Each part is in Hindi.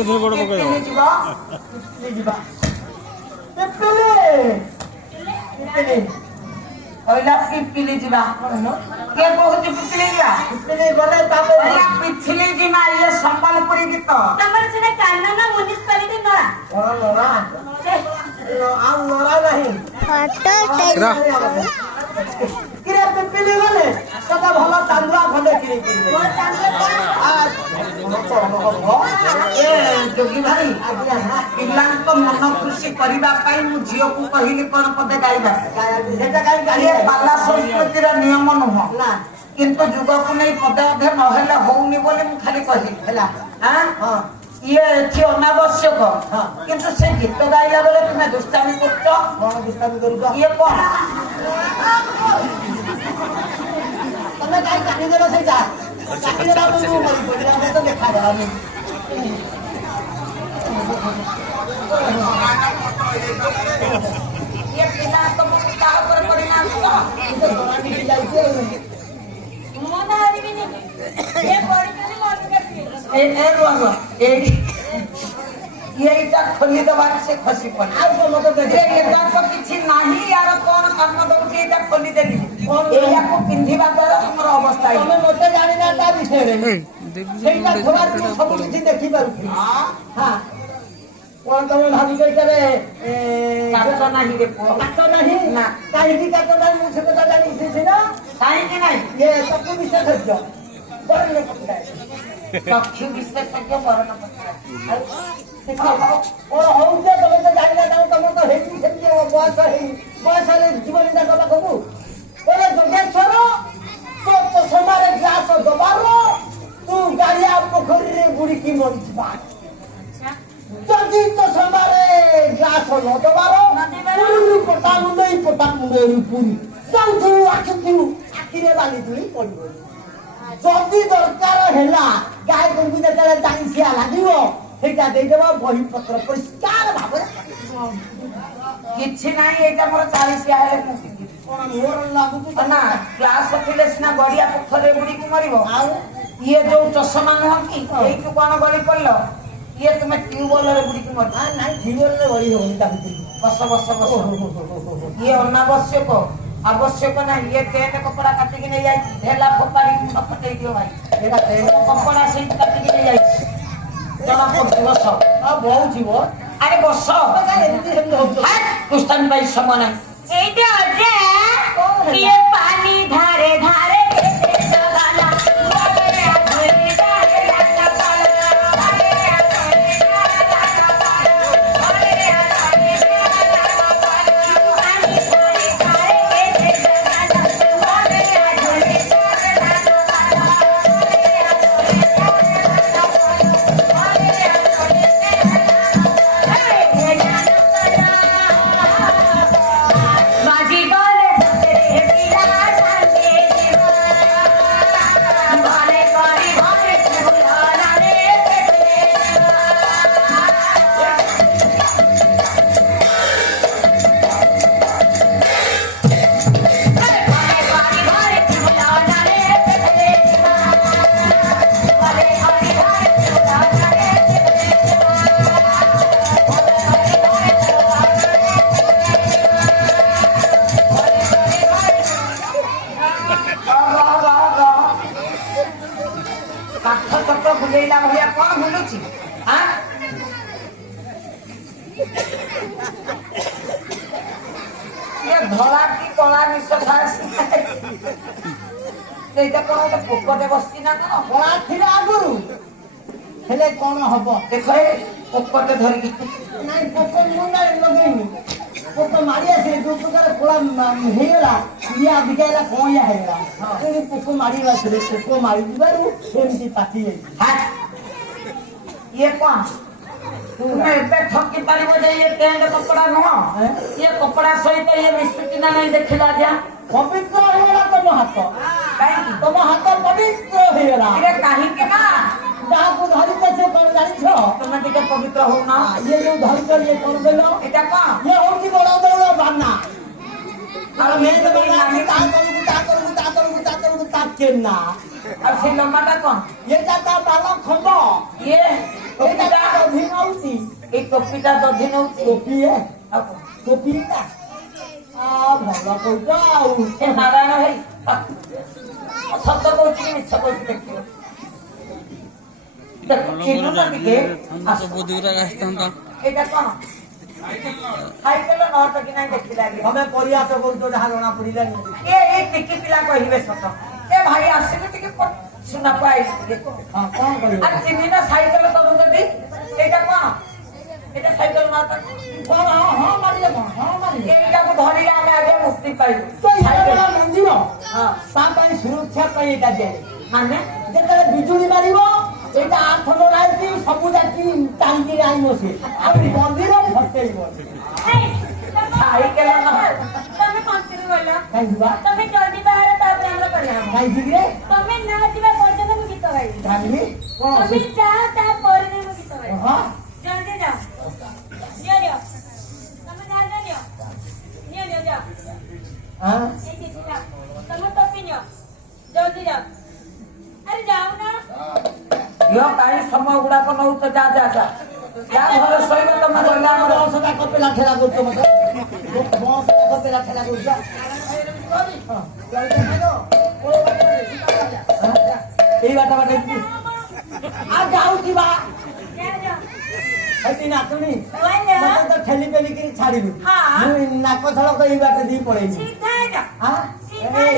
କେତେ ଗୋଡ଼ ପକେଇବ ଯିବା ଯିବା ପିପିଲି କହିଲା ପିପିଲି ଯିବା କିଏ କହୁଛି ପିପିଲି ଯିବା ପିପିଲି ଗଲେ ତାପରେ ପିପିଲି ଯିବା ଇଏ ସମ୍ବଲପୁରୀ ଗୀତ ତମର ସେଟା କାନ ନା ମ୍ୟୁନିସିପାଲିଟି ନଳା କଣ ନରା ଆଉ ନରା ନାହିଁ କିରେ ପିପିଲି ଗଲେ ସେଟା ଭଲ ଚାନ୍ଦୁଆ ଖଣ୍ଡେ କିଣି ଯୋଗୀ ଭାଇ ପିଲାଙ୍କ ମନ ଖୁସି କରିବା ପାଇଁ ମୁଁ ଝିଅକୁ କହିଲି କଣ ପଦେ ଗାଇବା ପାଲା ସଂସ୍କୃତିର ନିୟମ ନୁହଁ କିନ୍ତୁ ଯୁଗକୁ ନେଇ ପଦେ ଅଧେ ନହେଲେ ହଉନି ବୋଲି ମୁଁ ଖାଲି କହିଲି ହେଲା ଇଏ ଏଠି ଅନାବଶ୍ୟକ କିନ୍ତୁ ସେ ଗୀତ ଗାଇଲା ବେଳେ ତୁମେ ଦୁଷ୍ଟାମି କରୁଛ କଣ ଦୁଷ୍ଟାମି କରୁଛ ଇଏ କଣ ତମେ କାହିଁ କାଟିଦେଲ ସେଇଟା ଦେଖାଗଲାନି ଇଏ ପିଲା ତମକୁ କାହା ଉପରେ ପରିଣାମ ମୁଁ ନା ହାରିବିନି ଏ ପଡ଼ିଛନ୍ତି এইটা খোলি দেবার সে খসি পড়ে কিছু নাহি আর কোন কাম দৌছি এটা খোলি দেলি এইয়াকু পিন্ধিবা দ্বারা তোমার অবস্থা তুমি মতে জানি না তা বিষয়ে সেইটা খোলার মু সব কিছু দেখি পারুছি হ্যাঁ কোন তুমি ভাবিবে এটারে কাট নাহি রে কাট নাহি না কাহিকি কাট নাহি মু সে কথা জানি দিছি না কাহিকি নাই এ সব বিশেষ হচ্ছে বড় লোক চক্ষু বিশেষজ্ঞ বরণ হচ্ছে তুমি তো জানি না তোমার তো হেঁটে সেমতি বয়সে জীবন যাক পাখু বলে যোগেশ্বর তো চষমার গ্লাস দবার তু গাড়িয়া পোখরীরে বুড়িকি মরিযা যদি চষমার গ্লাস নদবার পটা মুন্ডই পুরি যাও আখিরে বালি দুই পড়ব যদি দরকার হেলা গায়ে গরু যেତେବେଳେ ଜାଣିସିଆ ଲାଗିବ ସେଇଟା ଦେଇଦେବ ବହି ପତ୍ର ପରିଷ୍କାର ଭାବରେ କିଛି ନାହିଁ ଏଇଟା ମୋର 40 ହେଲେ ମୁଁ କଣ ମୋର ଲାଗୁଛି ନା କ୍ଲାସ ଥିଲେ ସିନା ଗଡିଆ ପୋଖରୀରେ ବୁଡିକି ମରିବ ଆଉ ଇଏ ଯୋଉ ଚଷମା ନୁହଁ କି ଏଇଠୁ କଣ ଗଳି ପଡିଲ ଇଏ ତୁମେ ଟ୍ୟୁବୱେଲରେ ବୁଡିକି ମରିବ ନାଇଁ ଟ୍ୟୁବୱେଲରେ ଗଳି ହଉନି ତା ଭିତରେ ବସ ଇଏ ଅନାବଶ୍ୟକ आवश्यक नहीं ये तेल कपड़ा काटिकी नहीं जाए ढेला फोपाड़ी मुंड फटई दियो भाई एरा तेल कपड़ा से काटिकी नहीं जाए जना पड़छ बस आ बहु जीव अरे बस एमती हम होतो कुस्तान भाई समान एटा अजे ये पानी धारे धारे धला की कला मिश पोकटे बसती ना कला थी आगुरी हेले कौन हम देख पोकटे धरिकी नाई पोक मुंडा लगेनी पोक मारी आसे जो प्रकार कला हेला या बिकाइला कोया हेला पोक मारी पोक मारी दिबारु एमती पाती ये कौन तुम्हें एबे ठकी पारिबो जे ये टेंड कपड़ा नुह ये कपड़ा सहित ये मिस्त्री ना नहीं देखिला जा पवित्र होला तुम हाथ काहे तुम हाथ पवित्र होला रे काहे के ना जा को धरि के से कर जानि छ तुम टिके पवित्र हो ना ये जो धरि कर ये कर देलो एटा का ये होकी बड़ा बड़ा बाना और मैं तो बाना ता करू के ना ଆଉ ସେଇ ଲମ୍ବାଟା କଣ? ଏଇଟା ତା ବାଲ ଖମ୍ବ ଇଏ ଏଇଟା ଟୋପିଟା ଦଧି ନଉଛି ଏଇ ଟୋପିଟା ଦଧି ନଉଛି। ଟୋପି ଆଉ କଣ? ଟୋପି ଏଇଟା ଭଲ କହୁଛ ଆଉ ଏ ନାରାୟଣ ଭାଇ ସତ କହୁଛି କି ମିଛ କହୁଛି ଦେଖିବ। ଦେଖ ଚିହ୍ନୁନ ଟିକେ ଏଇଟା କଣ? ସାଇକେଲ ନଟ କି ନାହିଁ ଦେଖିଲା ତମେ ପରିହାସ କରୁଛ ଯାହା ଜଣା ପଡିଲାନି ଏଇ ଟିକି ପିଲା କହିବେ ସତ। ଏ ଭାଇ ଆସିଲେ ଟିକେ ସୁନା ପାଇ ହଁ କଣ କରିବ ଆଉ ଚିହ୍ନିନ ସାଇକେଲ କରୁଛନ୍ତି। ଏଇଟା କଣ? ଏଇଟା ସାଇକେଲ ମାତା କଣ ହଁ ମାରିଲେ କଣ ହଁ ମାରିଲେ ଏଇଟାକୁ ଧରିଲେ ଆମେ ଆଗେ ମୁକ୍ତି ପାଇବୁ। ତ ଏଇଟା ବଡ ମନ୍ଦିର ହଁ ତା ପାଇଁ ସୁରକ୍ଷା ପାଇଁ ଏଇଟା ଦିଆଯାଏ ମାନେ ଯେତେବେଳେ ବିଜୁଳି ମାରିବ ଏଇଟା 8 ନମ୍ବର ଆଇଛି ସବୁ ଯାକି ଟାଙ୍ଗି ଆଇବ ସେ ଆଉ ମନ୍ଦିର ଫଟେଇବ ସାଇକେଲ ତମେ କଣ୍ଟିନ୍ୟୁ କଲ କାହିଁକି ବା ତମେ ଜଲ୍ଦି ବାହାର ତାପରେ ଆମର କରିବା କାହିଁକି ରେ ତମେ ନା ଯିବା ପର୍ଯ୍ୟନ୍ତ ମୁଁ ଗୀତ ଗାଇବି ଜାଣିବି କଣ ତମେ ଯାଅ ତାପରେ ମୁଁ ଗୀତ ଗାଇବି ହଁ ଜଲ୍ଦି ଯାଅ ନିଅ ତମେ ଯାଅ ନିଅ ଯାଅ ହଁ এই দিদি যাও তমে টপি নিও জলদি যাও আরে যাও না ଝିଅ କାହିଁ ସମୟ ଗୁଡାକ ନଉଛ ଯା ଯା ଯା ଯା ଘରେ ଶୋଇବ ତମେ ଗଲା ଆମର ବସଟା କପେଲା ଖେଳା କରୁଛ ମତେ ବସଟା କପେଲା ଖେଳା କରୁଛ ଏଇ ବାଟ ବାଟ ଆଉ ଯାଉଛି ବା যাও যাও ସେଠି ନାଚୁଣି ওয়াইনা ମତେ ତ ଠେଲି ପେଲିକିରି ଛାଡିବୁ ହଁ। ମୁଁ ନାକ ଛଳକ ଏଇ ବାଟ ଦେଇ ପଳେଇବି সিধা যাও ହଁ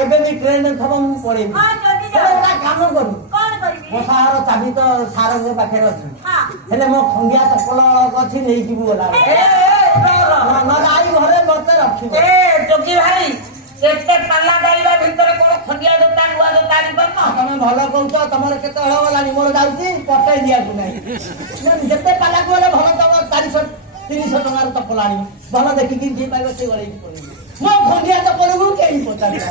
ଏବେ ବି ଟ୍ରେନ ଥବ ମୁଁ ପଳେଇବି ହଁ ଜଲ୍ଦି ହେଲେ যাও ଗୋଟେ କାମ କରୁ কোন করবি ବସାହାର ଚାବି ତ ସାରଙ୍କ ପାଖରେ ଅଛି হ্যাঁ ହେଲେ ମୋ ଖଣ୍ଡିଆ ଚପଲ ଅଛି ନେଇଯିବୁ ଗଲା ନହେଲେ ଆଇ ଘରେ ମତେ ରଖିବ ଏ ଯୋଗୀ ଭାଇ ଏତେ ପାଲା ଗାଇବା ଭିତରେ କଣ ଖଣ୍ଡିଆ ଜୋତା ନୂଆ ଜୋତା ଆଣିପାରୁନ? ତମେ ଭଲ କହୁଛ ତମର କେତେ ହଳ ଗଲାଣି ମୋର ଯାଉଛି ପଠେଇ ଦିଆକୁ ନାହିଁ ଯେତେ ପାଲାକୁ ଗଲେ ଭଲ ତମ 400-300 ଟଙ୍କାର ଚପଲ ଆଣିବ ଭଲ ଦେଖିକି ଯିଏ ପାଇବ ସେ ଗଳେଇକି ପଳେଇବ ମୋ ଖଣ୍ଡିଆ ଚପଲକୁ କେହି ପଚାରିବ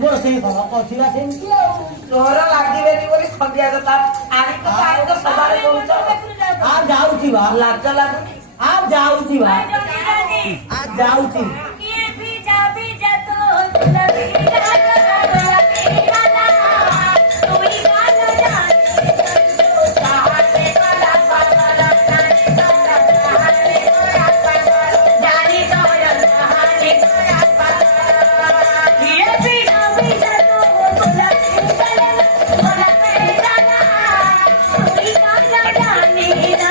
ମୋର ସେଇ ଘର ପଶିଲା ସେମିତି ଆଉ ତୋର ଲାଗିବେନି ବୋଲି ଖଣ୍ଡିଆ ଜୋତା ଆଣିକ ଆଣିକ ସବାରେ କହୁଛ। ଆଉ ଯାଉଛି ବା ଲାଜ ଲାଗୁନି? ଆଉ ଯାଉଛି ବା জলদি জলদি ଯାଉଛି ये भी जा तो लगी गाना तू ही गाना जाने वाला पागल जाने वाला जाने वाला ये भी जा तो लगी गाना तू ही गाना जाने वाला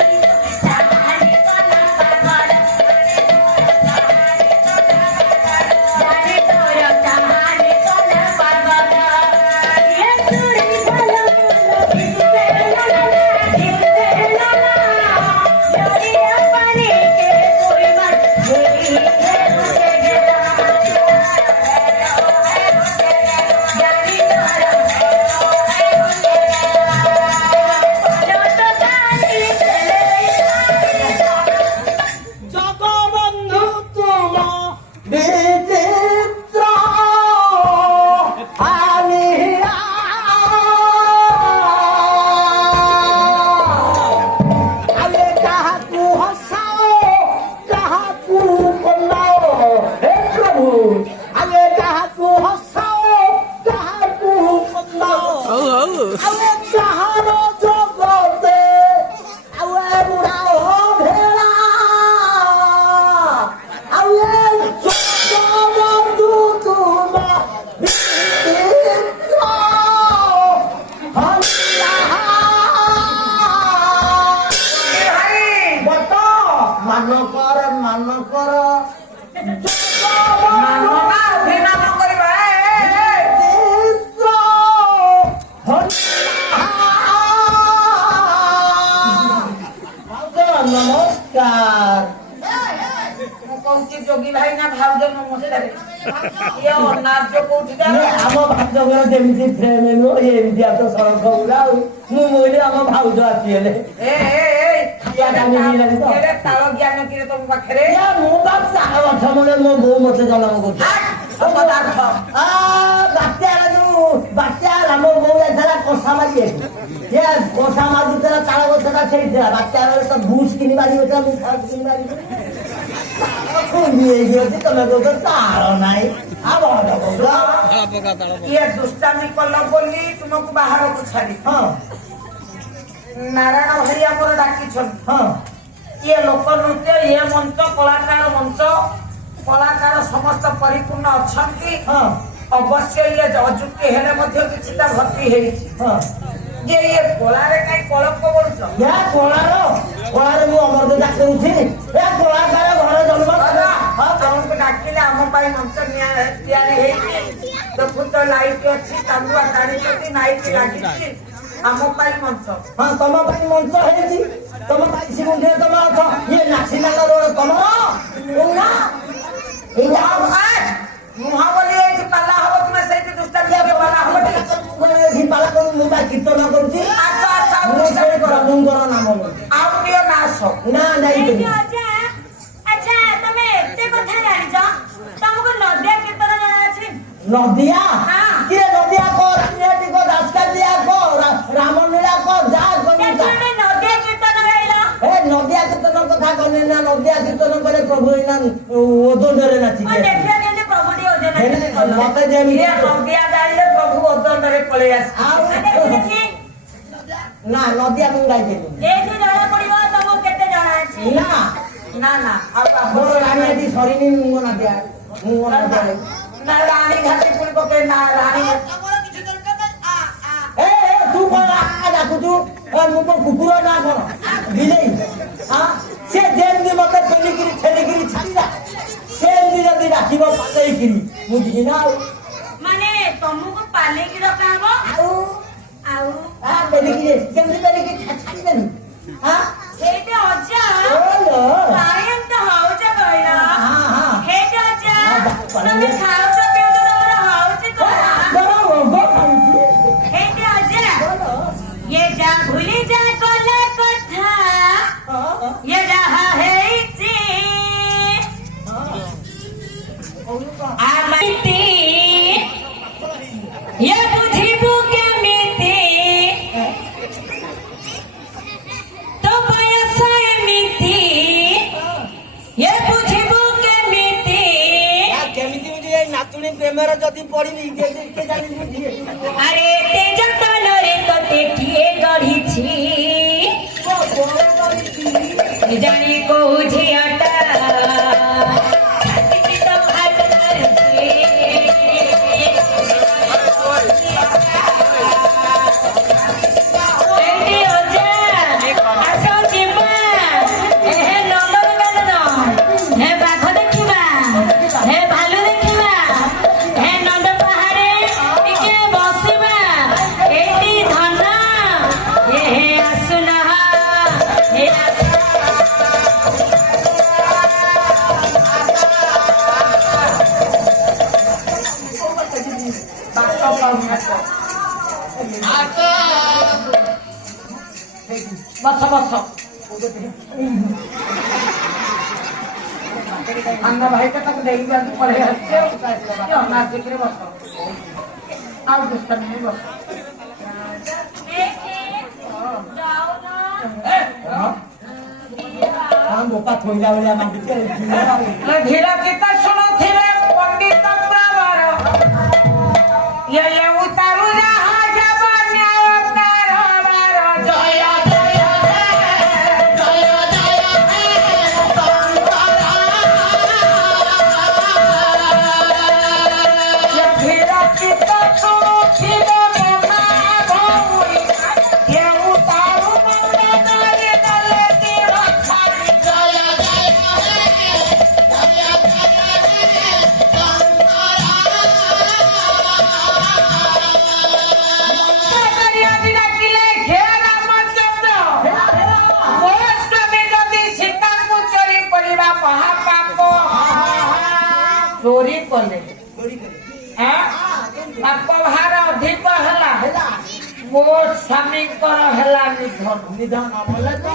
জগবন্ধু তুম বিচিত্র আলিয়া আলে কাহাকু হসাও কাহাকু কন্দাও হে প্রভু আলে কাহাকু হসাও কাহাকু কন্দাও আলে কাহার জগতে আলে বুড়াও ভেড়া আলে জগবন্ধু তুমা বিচিত্র হল্লাহা বত মান কর ମାନନା ଅଭିମାନ କରିବା চিত্র নমস্কার ମୁଁ କହୁଛି ଯୋଗୀ ଭାଇ ନା ଭାଉଜ ନମସ୍କାର। ଇଏ ଅନାର୍ଯ୍ୟ କୋଉଠି ଯାଏ? ଆମ ଭାଉଜଙ୍କର ଯେମିତି ଫ୍ରେମ ନୁହଁ ଏମିତିଆ ତ ସଡ଼କ ଗୁଡା ଆଉ ମୁଁ କହିଲି ଆମ ଭାଉଜ ଆସିଗଲେ ତାଳ ଜ୍ଞାନ କିରେ ତମ ପାଖରେ? ମୁଁ ବା 4 ବର୍ଷ ମୂଳେ ମୋ ବୋଉ ମତେ ଜନ୍ମ କରୁଛି ବାତ୍ୟାର ଯୋଉ ବାତ୍ୟା ହେଲା ମୋ ବୋଉ ଯାଇଥିଲା କଷା ମାରିବାକୁ କଷା ମାରୁଥିଲା ତାଳ ଗଛଟା ସେଇଥିଲା ବାତ୍ୟା ବେଳେ ତ ବୁସ୍ କିଣି ମାରିବ ମୁଁ ଫାଷ୍ଟ କିଣି ମାରିବି ହେଇକି ଅଛି ତମେ କହୁଛ ତାଳ ନାହିଁ हाँ बहुत होगा ये दुष्टामी कल बोली तुमको बाहर को छाड़ी हाँ नारायण हरिया मोर डाकी हाँ ये लोक नृत्य ये मंच कलाकार समस्त परिपूर्ण अछंती हाँ अवश्य ये अजुक्ति हेले मध्य किछिटा भर्ती हेछि हाँ ये कोलारे काई कलंक बोलुछ या कोलार मु अमर दे डाक्टर उठी या कोलाकार घर जन्म दादा हां तमको डाकिले हम पाई मंच निया तयारी हेछि देखु तो लाइट अछि तांदुआ काढी छथि नाइट लागिछि हम पाई मंच हाँ तम पाई मंच हेछि तम पाई सिमुंडे तम अथ ये नासिना रोड तम ना ए मुहा बोली एछि पाला हबो तुमे सहित दुष्टा दिया पाला हबो हि पाला को मुबा कीर्तन करूची अच्छा अच्छा दुष्टा कर मुंगर नाम आउ दियो नाश ना नाही अच्छा अच्छा तमे एते कथा जानि छ तुमको नदिया कीर्तन जाना अछि नदिया हाँ। के नदिया को राजनीति को दासकालिया को रामलीला को जा तुमे नदिया कीर्तन गाइला ए नदिया कीर्तन कथा कहने ना नदिया कीर्तन करे प्रभु इना ओदन रे नाची ओ देखिया के प्रभु डी ओजन मते जेमी ये नदिया गाइले प्रभु ओदन रे पळे आस ना नदिया मुंग गाई देनी एठी जणा पडिबो तुमको केते जणा अछि ना ना ना मोर रानी आदि सरीनी मुंग ना दिया ना रानी घाटी पुल पके ना रानी ए तू कोन आ डाकू तू मुंग कुकुर ना कोन बिलेई हां से जेन मते पेलिगिरी ठेलिगिरी छाडीला से जदी डाकिबो पालेगिरी मुझी ना माने तुमको पाले की रखाबो आउ आ पेलिगिरी केमनी पेलिगिरी छाडी देनी हां हेते अजा ओलो कायम तो हाउच गइला हां हां हेते अजा तुमे खाओ तो पियो तो तमरा हाउच करा गरो गो खाऊची हेते अजा ये जा भूली जा कला कथा ये रहा है इसी आमती ये बुझिबु केमिति तो बयस एमिति ये बुझिबु केमिति केमिति मुझे नातुणी प्रेमर जदी पड़िबी के जानि मुझी अरे तेज तलरे तते किए गढ़िछि जानी को झियाटा छाती तो भात करछे एटी ओजा आसो जिबा एहे नंबर गानो हे बाघ देखिबा हे भालू देखिबा हे नंद पहाड़े टिके बसिबा एटी धन एहे आसुना हे बस बस अन्ना भाई का तक देई जा पड़े हচ্ছে ये ना जिक्र बस आउ दुष्टा नहीं बस जाओ ना हम बोका थोइला वाला मांगी के धीरा किता सुनो थिले पंडित प्रवर ये उतारू जहां जबान्या अवतार हमार जय जय ये धीरा किता सुनो थिले महाभौरी ये उतारू नले नले की रक्षा जय जय चोरी कले बाप भार अधिक है मो स्वामी निधन निधन बोले तो